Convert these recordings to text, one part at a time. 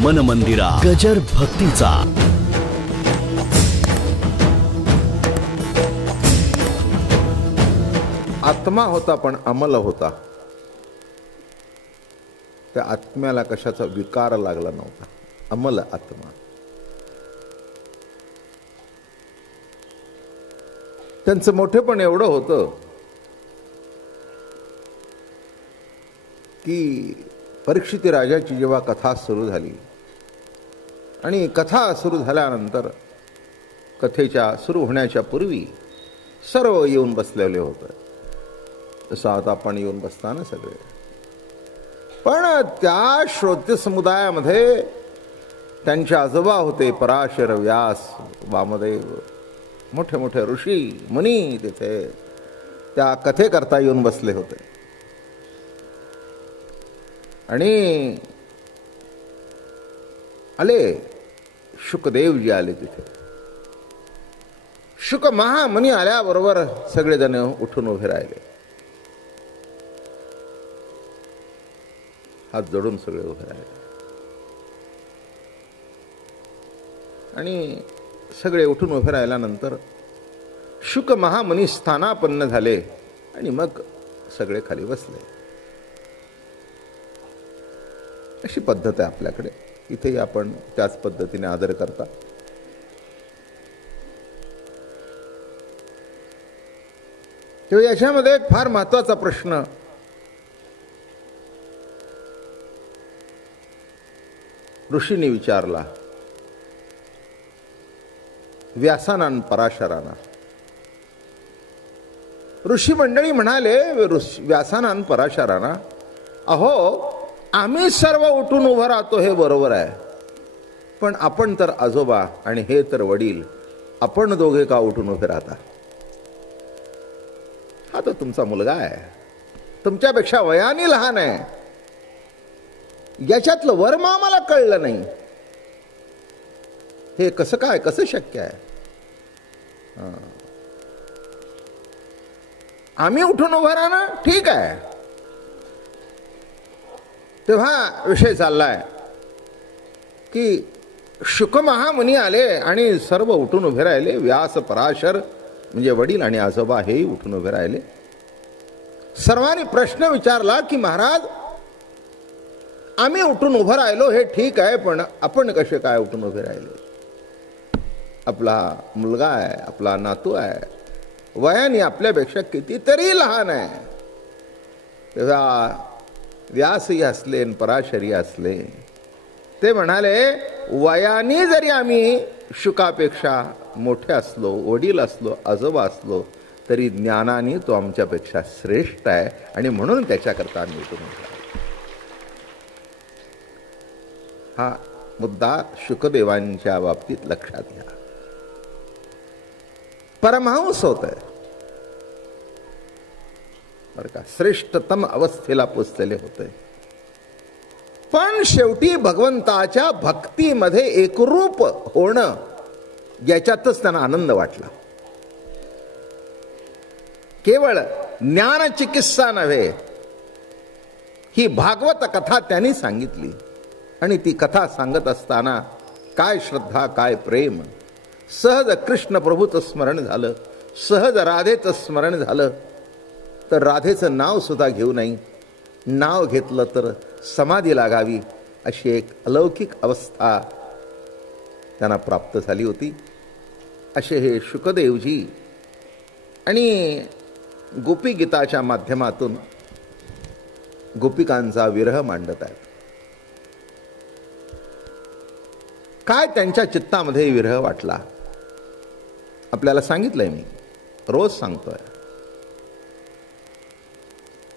मन मंदिरा गजर भक्तीचा. आत्मा होता पण अमल होता. त्या आत्म्याला कशाचा विकार लागला नव्हता. अमल आत्मा. त्यांचं मोठेपण एवढं होतं की परीक्षिती राजाची जेव्हा कथा सुरू झाली आणि कथा सुरू झाल्यानंतर कथेच्या सुरू होण्याच्या पूर्वी सर्व येऊन बसलेले होते. जसं आता आपण येऊन बसताना सगळे. पण त्या श्रोते समुदायामध्ये त्यांचे आजोबा होते पराशर, व्यास, वामदेव, मोठे मोठे ऋषी मुनी तिथे त्या कथेकरता येऊन बसले होते. आणि आले शुकदेवजी आले तिथे. शुक महामुनी आल्याबरोबर सगळेजण उठून उभे राहिले. हात जोडून सगळे उभे राहिले आणि सगळे उठून उभे राहिल्यानंतर शुक महामुनी स्थानापन्न झाले आणि मग सगळे खाली बसले. अशी पद्धत आहे आपल्याकडे. इथेही आपण त्याच पद्धतीने आदर करता. तेव्हा याच्यामध्ये एक फार महत्वाचा प्रश्न ऋषींनी विचारला व्यासाना आणि पराशरांना. ऋषी मंडळी म्हणाले व्यासाना आणि पराशरांना, अहो आम्ही सर्व उठून उभं राहतो हे बरोबर आहे, पण आपण तर आजोबा आणि हे तर वडील, आपण दोघे का उठून उभे राहता? हा तर तुमचा मुलगा आहे, तुमच्यापेक्षा वयाने लहान आहे. याच्यातलं वर्म आम्हाला कळलं नाही. हे कसं काय, कसं शक्य आहे? आम्ही उठून उभं राहणं ठीक आहे. तेव्हा विषय चाललाय की शुक महामुनी आले आणि सर्व उठून उभे राहिले. व्यास, पराशर म्हणजे वडील आणि आजोबा हेही उठून उभे राहिले. सर्वांनी प्रश्न विचारला की महाराज, आम्ही उठून उभं राहिलो हे ठीक आहे, पण आपण कसे काय उठून उभे राहिले? आपला मुलगा आहे, आपला नातू आहे, वयाने आपल्यापेक्षा कितीतरी लहान आहे. तेव्हा व्यासही असले आणि पराशरी असले. ते म्हणाले वयाने जरी आम्ही शुकापेक्षा मोठे असलो, वडील असलो, आजोबा असलो, तरी ज्ञानाने तो आमच्यापेक्षा श्रेष्ठ आहे आणि म्हणून त्याच्याकरता आम्ही उठून उभे राहिलो. हा मुद्दा शुकदेवांच्या बाबतीत लक्षात घ्या. परमहंस होत आहे बरं का, श्रेष्ठतम अवस्थेला पोचलेले होते. पण शेवटी भगवंताच्या भक्तीमध्ये एकरूप होणं याच्यातच त्यांना आनंद वाटला. केवळ ज्ञान चिकित्सा नव्हे, ही भागवत कथा त्यांनी सांगितली. आणि ती कथा सांगत असताना काय श्रद्धा, काय प्रेम. सहज कृष्ण प्रभूचं स्मरण झालं, सहज राधेचं स्मरण झालं. तर राधेचं नाव सुद्धा घेऊ नये, नाव घेतलं तर समाधी लागावी, अशी एक अलौकिक अवस्था त्यांना प्राप्त झाली होती. असे हे शुकदेवजी आणि गोपी गीताच्या माध्यमातून गोपिकांचा विरह मांडत आहेत. काय त्यांच्या चित्तामध्ये विरह वाटला आपल्याला सांगितलंय, मी रोज सांगतोय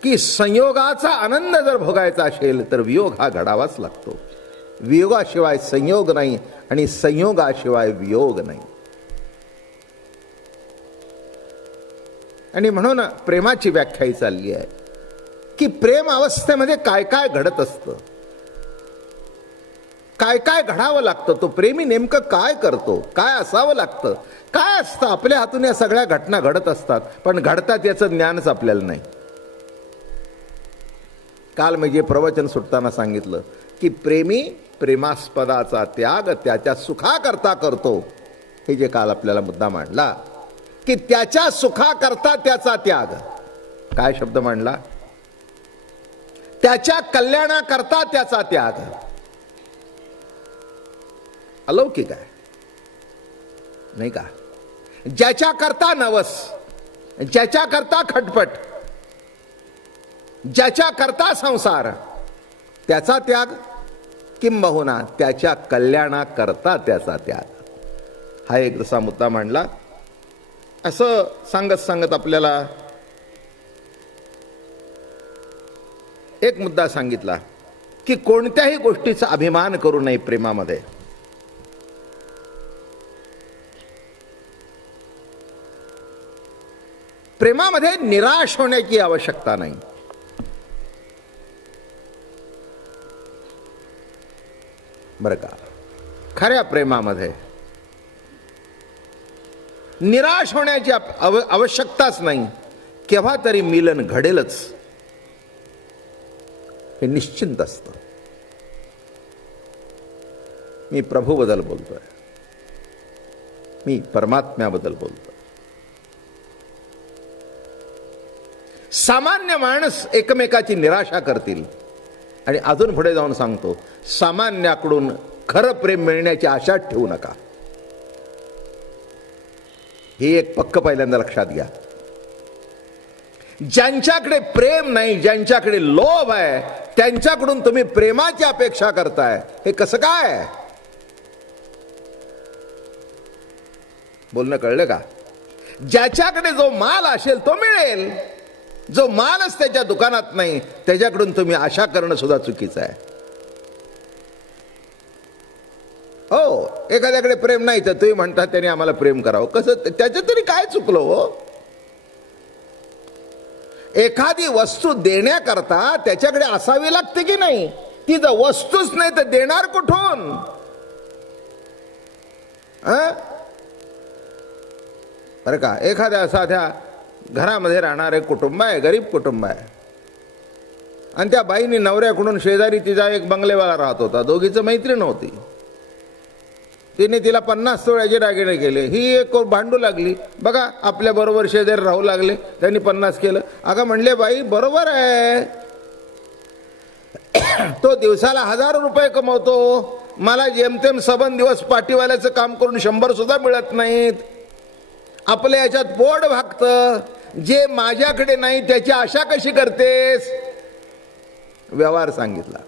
की संयोगाचा आनंद जर भोगायचा असेल तर वियोग हा घडावाच लागतो. वियोगाशिवाय संयोग नाही आणि संयोगाशिवाय वियोग नाही. आणि म्हणून प्रेमाची व्याख्या ही चालली आहे की प्रेम अवस्थेमध्ये काय काय घडत असतं, काय काय घडावं लागतं, तो प्रेमी नेमकं काय करतो, काय असावं लागतं, काय असतं. आपल्या हातून या सगळ्या घटना घडत असतात, पण घडतात याचं ज्ञानच आपल्याला नाही. काल म्हणजे प्रवचन सुटताना सांगितलं की प्रेमी प्रेमास्पदाचा त्याग त्याच्या सुखाकरता करतो. हे जे काल आपल्याला मुद्दा मांडला की त्याच्या सुखाकरता त्याचा त्याग. काय शब्द मांडला? त्याच्या कल्याणाकरता त्याचा त्याग. अलौकिक आहे नाही का? ज्याच्याकरता नवस, ज्याच्याकरता खटपट, ज्याच्याकरता संसार, त्याचा त्याग, किंबहुना त्याच्या कल्याणाकरता त्याचा त्याग. हा एक जसा मुद्दा मांडला. असं सांगत सांगत आपल्याला एक मुद्दा सांगितला की कोणत्याही गोष्टीचा अभिमान करू नये प्रेमामध्ये. प्रेमामध्ये निराश होण्याची आवश्यकता नाही. बरं का? खऱ्या प्रेमामध्ये निराश होण्याची आवश्यकताच नाही. केव्हा तरी मिलन घडेलच हे निश्चिंत असतं. मी प्रभूबद्दल बोलतोय, मी परमात्म्याबद्दल बोलतोय. सामान्य माणस एकमेकाची निराशा करतील. आणि अजून पुढे जाऊन सांगतो, सामान्याकडून खरं प्रेम मिळण्याची आशा ठेवू नका. हे एक पक्क पहिल्यांदा लक्षात घ्या. ज्यांच्याकडे प्रेम नाही, ज्यांच्याकडे लोभ आहे, त्यांच्याकडून तुम्ही प्रेमाची अपेक्षा करताय. हे कसं काय? बोलणं कळलं का? ज्याच्याकडे जो माल असेल तो मिळेल. जो मालच त्याच्या दुकानात नाही, त्याच्याकडून तुम्ही आशा करणं सुद्धा चुकीचं आहे. हो, एखाद्याकडे प्रेम नाही तर तुम्ही म्हणता त्याने आम्हाला प्रेम करावं. कसं? त्याचं तरी काय चुकलं हो? एखादी वस्तू देण्याकरता त्याच्याकडे असावी लागते की नाही? ती जर वस्तूच नाही तर देणार कुठून? बरं का? एखाद्या साध्या घरामध्ये राहणारे कुटुंब आहे, गरीब कुटुंब आहे, आणि त्या बाईने नवऱ्याकडून शेजारी तिचा एक बंगलेवाला राहत होता. दोघीचं मैत्रीण होती. तिने तिला 50 तोळ्याचे दागिने केले. ही एक भांडू लागली. बघा, आपल्या बरोबर शेजारी राहू लागले, त्यांनी 50 केलं. अगं म्हणले, बाई बरोबर आहे, तो दिवसाला 1000 रुपये कमवतो, मला जेमतेम सबन दिवस पाटीवाल्याचं काम करून 100 सुद्धा मिळत नाहीत. आपल्या याच्यात पोट भागतं. जे माझ्याकडे नाही त्याची आशा कशी करतेस? व्यवहार सांगितला.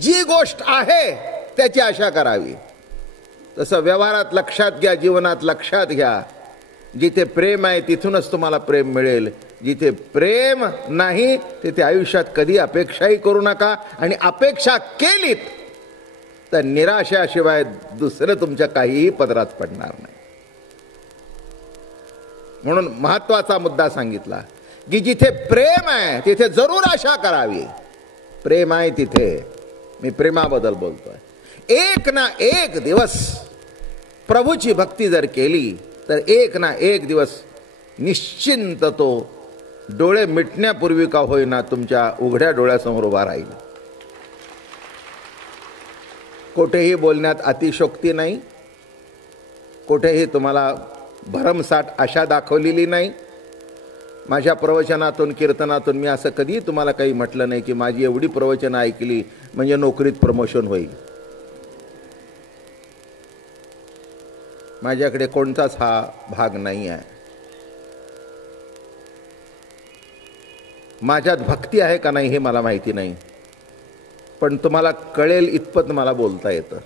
जी गोष्ट आहे त्याची आशा करावी. तसं व्यवहारात लक्षात घ्या, जीवनात लक्षात घ्या. जिथे प्रेम आहे तिथूनच तुम्हाला प्रेम मिळेल. जिथे प्रेम नाही तिथे आयुष्यात कधी अपेक्षाही करू नका. आणि अपेक्षा केलीत तर निराशाशिवाय दुसरं तुमच्या काहीही पदरात पडणार नाही. म्हणून महत्वाचा मुद्दा सांगितला की जिथे प्रेम आहे तिथे जरूर आशा करावी. प्रेम आहे तिथे, मी प्रेमाबद्दल बोलतोय. एक ना एक दिवस प्रभूची भक्ती जर केली तर एक ना एक दिवस निश्चिंत तो डोळे मिटण्यापूर्वी का होईना तुमच्या उघड्या डोळ्यासमोर उभा राहील. कोठेही बोलण्यात अतिशोक्ती नाही, कोठेही तुम्हाला भरमसाठ आशा दाखवलेली नाही. माझ्या प्रवचनातून कीर्तनातून मी असं कधी तुम्हाला काही म्हटलं नाही की माझी एवढी प्रवचनं ऐकली म्हणजे नोकरीत प्रमोशन होईल. माझ्याकडे कोणताच हा भाग नाही आहे. माझ्यात भक्ती आहे का नाही हे मला माहिती नाही, पण तुम्हाला कळेल इतपत मला बोलता येतं.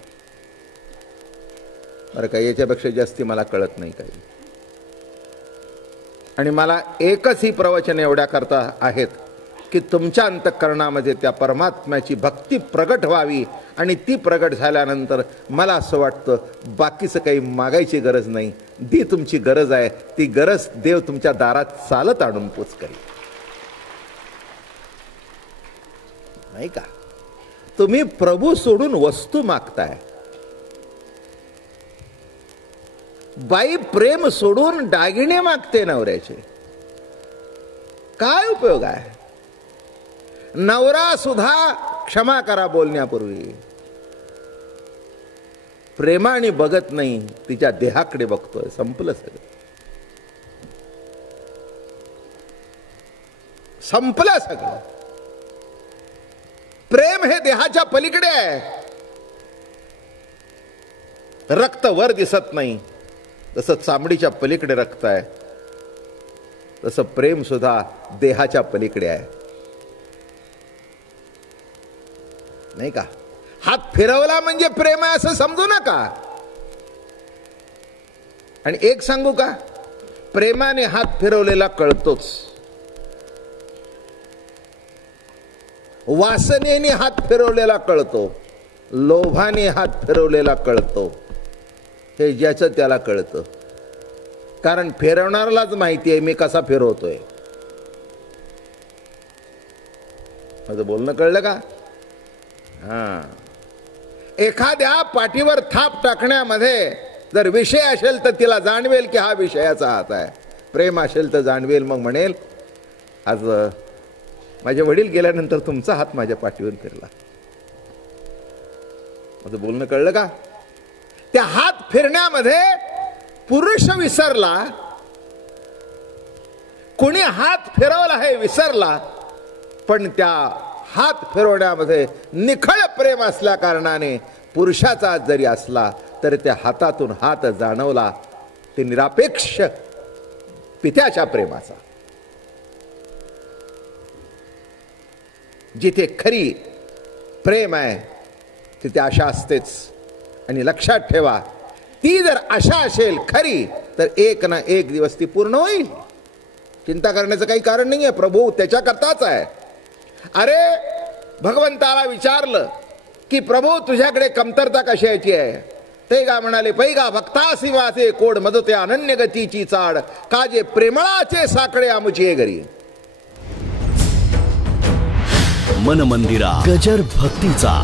बरं का? याच्यापेक्षा जास्ती मला कळत नाही काही. आणि मला एकच ही प्रवचन एवढ्या करता आहेत की तुमच्या अंतःकरणामध्ये त्या परमात्म्याची भक्ती प्रगट व्हावी. आणि ती प्रगट झाल्यानंतर मला असं वाटतं बाकीचं काही मागायची गरज नाही. ती तुमची गरज आहे, ती गरज देव तुमच्या दारात चालत आणून पोच करेल. नाही का? तुम्ही प्रभू सोडून वस्तू मागताय. बाई प्रेम सोडून दागिने मागते नवऱ्याचे. काय उपयोग आहे? नवरा सुद्धा क्षमा करा बोलण्यापूर्वी प्रेमाने बघत नाही, तिच्या देहाकडे बघतोय. संपलं सगळं, संपलं सगळं. प्रेम हे देहाच्या पलीकडे आहे. रक्त वर दिसत नाही, तसं चामडीच्या पलीकडे रक्त आहे, तसं प्रेम सुद्धा देहाच्या पलीकडे आहे. नाही का? हात फिरवला म्हणजे प्रेम आहे असं समजू नका. आणि एक सांगू का, प्रेमाने हात फिरवलेला कळतोच, वासनेने हात फिरवलेला कळतो, लोभाने हात फिरवलेला कळतो. हे ज्याचं त्याला कळतं, कारण फिरवणाऱ्यालाच माहिती आहे मी कसा फिरवतोय. माझं बोलणं कळलं का? हा. एखाद्या पाठीवर थाप टाकण्यामध्ये जर विषय असेल तर तिला जाणवेल की हा विषयाचा हात आहे. प्रेम असेल तर जाणवेल, मग म्हणेल आज माझे वडील गेल्यानंतर तुमचा हात माझ्या पाठीवर फिरला. माझं बोलणं कळलं का? त्या हात फिरण्यामध्ये पुरुष विसरला, कोणी हात फिरवला हे विसरला, पण त्या हात फिरवण्यामध्ये निखळ प्रेम असल्या कारणाने पुरुषाचा जरी असला तरी त्या हातातून हात जाणवला ते निरापेक्ष पित्याच्या प्रेमाचा. जिथे खरी प्रेम आहे तिथे आशा असतेच. आणि लक्षात ठेवा, ती जर आशा असेल खरी तर एक ना एक दिवस ती पूर्ण होईल. चिंता करण्याचं काही कारण नाही आहे, प्रभू त्याच्याकरताच आहे. अरे भगवंताला विचारलं की प्रभू तुझ्याकडे कमतरता कशाची आहे? ते का म्हणाले, पैगा भक्तासी वाचे कोड मदते अनन्य गतीची चाड, काजे प्रेमळाचे साकडे आमुची घरी. मन मंदिरा गजर भक्तीचा.